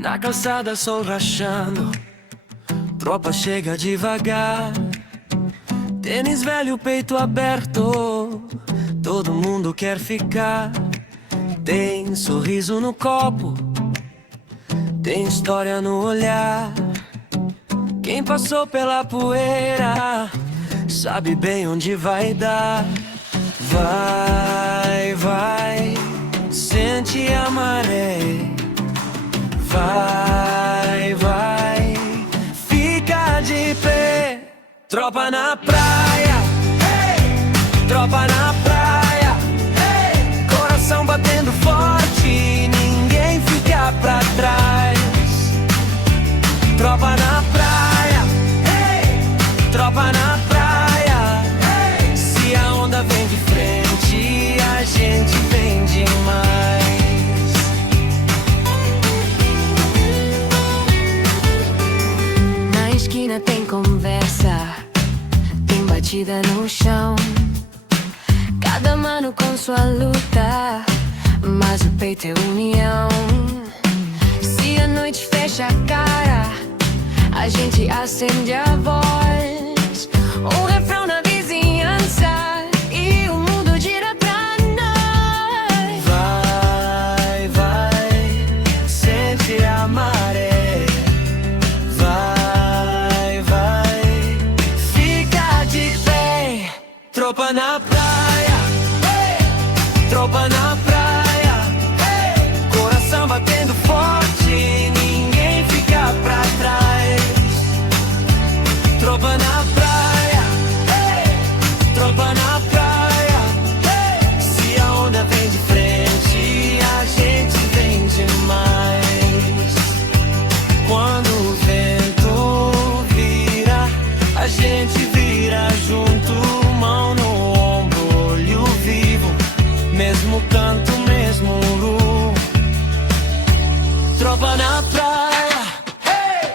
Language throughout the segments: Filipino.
Na calçada sol rachando, tropa chega devagar. Tênis velho, peito aberto, todo mundo quer ficar. Tem sorriso no copo, tem história no olhar. Quem passou pela poeira sabe bem onde vai dar. Vai, vai, sente a maré. Vai, vai, fica de pé. Tropa na praia, hey! Tropa na praia, hey! Coração batendo forte, ninguém fica pra trás. Tropa na praia, hey! Tropa na praia, hey! Se a onda vem de frente, a gente vem demais. Na esquina tem conversa, tem batida no chão. Cada mano com sua luta, mas o peito é união. Se a noite fecha a cara, a gente acende a voz. Um refrão na vizinhança e o mundo gira pra nós. Vai, vai, sente a maré. Vai, vai, fica de pé. Tropa na praia, hey! Tropa na praia, hey! Coração batendo forte, ninguém fica pra trás. Tropa na praia, hey! Tropa na praia, hey! Se a onda vem de frente, a gente vem demais. Quando o vento vira, a gente vira junto. Mão no ombro, olho vivo, mesmo canto, mesmo lu. Tropa na praia, hey!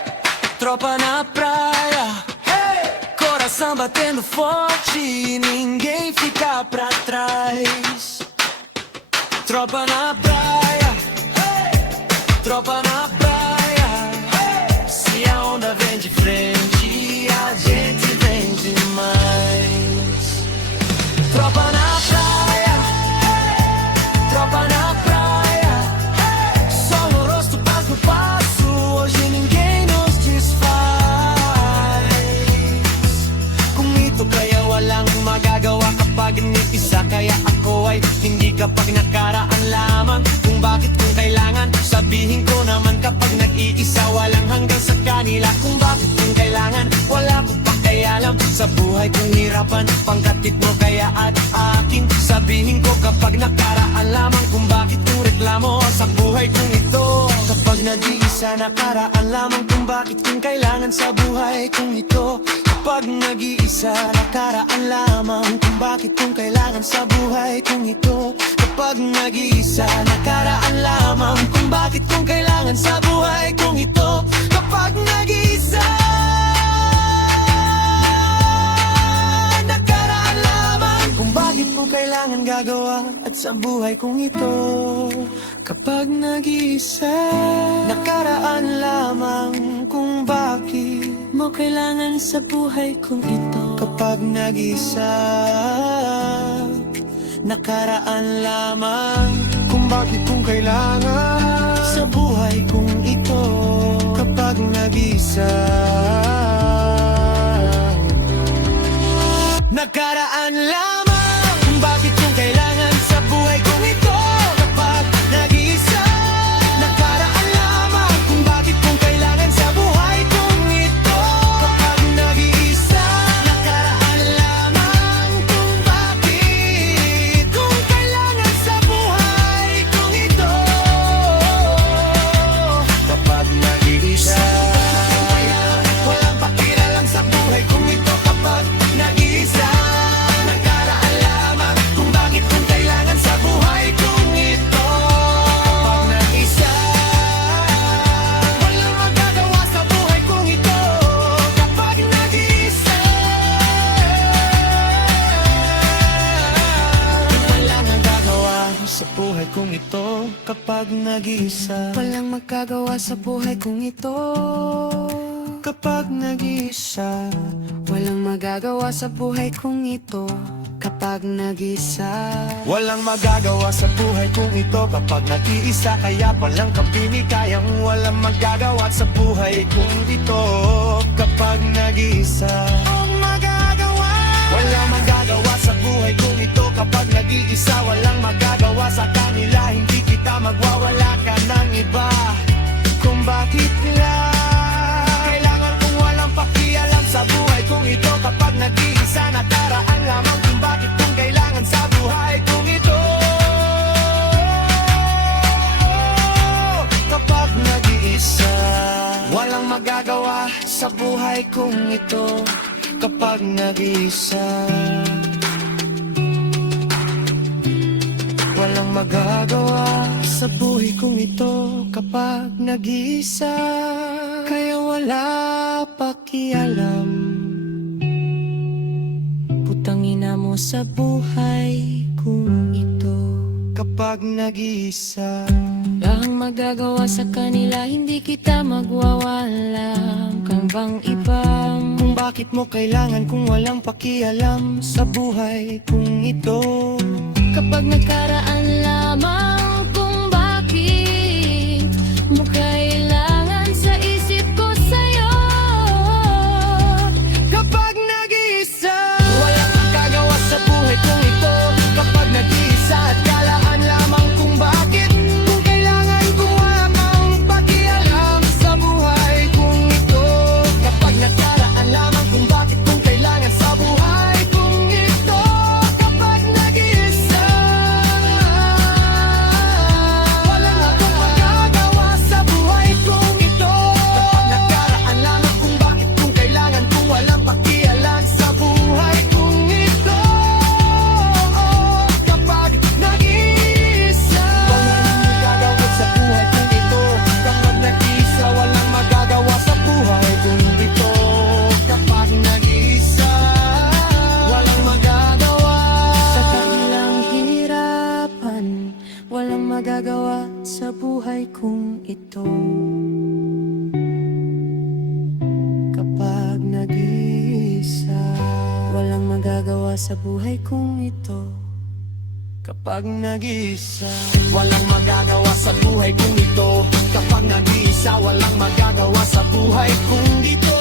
Tropa na praia, hey! Coração batendo forte, ninguém fica pra trás. Tropa na praia, hey! Tropa na praia, hey! Se a onda vem de frente, a gente vem demais. Tropa na praia, tropa na praia, sol no rosto, paz no passo, hoje ninguém nos desfaz. Kung ito kaya walang magagawa kapag nag-isa, kaya ako ay hindi kapag nakaraan lamang. Kung bakit, kung kailangan, sabihin ko naman kapag nag-iisa, walang hanggang sa kanila. Kung bakit, kung kailangan, wala ko pa kaya alam. Sa buhay kong hirapan, pangkatid mo kaya at akin. Sabihin ko kapag nakaraan lamang, kung bakit kong reklamo sa buhay kong ito. Kapag nag-iisa, nakaraan lamang, kung bakit kung kailangan sa buhay kong ito. Kapag nag-iisa, nakaraan lamang, kung bakit kung kailangan sa buhay kong ito. Kapag nag-iisa, nakaraan lamang, kung bakit kung kailangan sa buhay kong ito. Kapag nag-iisa, nakaraan lamang, kung bakit mo kailangan gagawa at sa buhay kong ito. Kapag nag-iisa, nakaraan lamang, kung bakit mo kailangan sa buhay kong ito. Kapag nag-iisa, nakaraan lamang, kung bakit kung kailangan sa buhay kong ito. Kapag nag-iisa, nakaraan lamang, kung bakit kung kailangan sa buhay kong ito. Kapag nag-iisa, nakaraan lamang, kung bakit kung kailangan sa buhay kong ito. Kapag nag-iisa, nakaraan lamang, kung bakit kung kailangan sa buhay kong ito. Kapag nag-iisa, walang pakialam sa buhay kong ito. Kapag nag-iisa, sa buhay kong ito kapag nag-iisa. Walang magagawa sa buhay kong ito Kapag nag-iisa, Walang magagawa sa buhay kong ito kapag nag-isa. walang magagawa sa buhay kong ito kapag nag-iisa. Kaya palang kapinikayang walang magagawa sa buhay kong ito kapag nag-iisa. Walang magagawa sa buhay kong ito kapag nag-iisa. Walang magagawa sa kanila, hindi kita magwawala ka ng iba. Kung bakit lang kailangan kong walang pakialam sa buhay kong ito kapag nag-iisa. Nakaraan lamang kung bakit kong kailangan sa buhay kong ito kapag nag-iisa. Walang magagawa sa buhay kong ito kapag nag-iisa. Walang magagawa sa buhay kong ito kapag nag-iisa. Kaya wala pakialam, Putangina mo sa buhay kong ito. kapag nag-iisa. Walang magagawa sa kanila, hindi kita magwawala. Kang bang ibang Kung bakit mo kailangan kung walang pakialam sa buhay kong ito. kapag nagkaraan lamang kung bakit mo kailangan sa isip ko sa'yo. Kapag nag-iisa, walang magagawa sa buhay kong ito kapag nag-iisa. At kalaan lamang kung bakit kung kailangan kung walang pakialam sa buhay kong ito. Kapag nagkaraan lamang kung bakit kung kailangan sa buhay kong ito. Kapag nag-iisa, walang akong magagawa sa buhay kong ito. Kapag nagkaraan lamang kung bakit kung kailangan kung walang pakialam sa buhay kong ito. Kapag nag-iisa, walang magagawa sa buhay kong ito. Kapag nag-iisa, walang magagawa sa buhay kong ito. Kapag nag-iisa, walang magagawa Sa kanilang hirapan, walang magagawa sa buhay kong ito. kapag nag-iisa. Walang magagawa sa buhay kong ito. Kapag nag-iisa, walang magagawa sa buhay kong ito. Kapag nag-iisa, walang magagawa sa buhay kong ito.